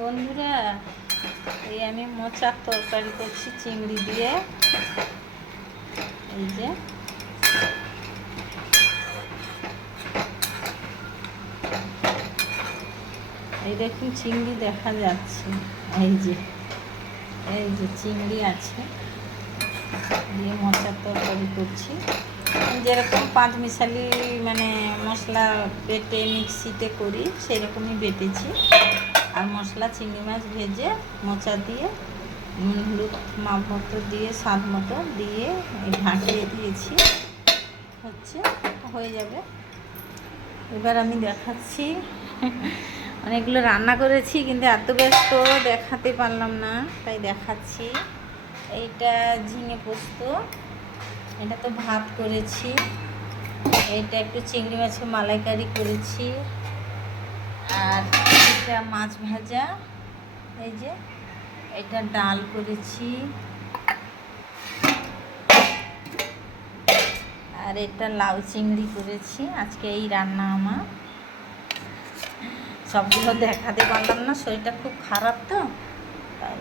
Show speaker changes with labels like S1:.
S1: বন্ধুরা, এই আমি মোচার তরকারি করছি চিংড়ি দিয়ে। এই যে। এই দেখুন চিংড়ি দেখা যাচ্ছে। এই যে এই যে চিংড়ি আছে। দিয়ে মোচার তরকারি করছি। যেরকম পাঁচ মিশালি মানে মশলা বেটে মিক্সিতে করি সেই রকমই বেটেছি। আর মশলা, চিংড়ি মাছ ভেজে মোচা দিয়ে, নুন, হলুদ মাপ মতো দিয়ে, স্বাদ মতো দিয়ে ঢাকিয়ে দিয়েছি। হচ্ছে, হয়ে যাবে। এবার আমি দেখাচ্ছি। অনেকগুলো রান্না করেছি, কিন্তু এত ব্যস্ত দেখাতে পারলাম না, তাই দেখাচ্ছি। এইটা ঝিঙে পোস্ত। এটা তো ভাত করেছি। এটা একটু চিংড়ি মাছের মালাইকারি করেছি। আর এটা মাছ ভাজা। এই যে, এটা ডাল করেছি। আর এটা লাউ চিংড়ি করেছি। আজকে এই রান্না আমার। সবগুলো দেখাতে পারলাম না, শরীরটা খুব খারাপ তো, তাই।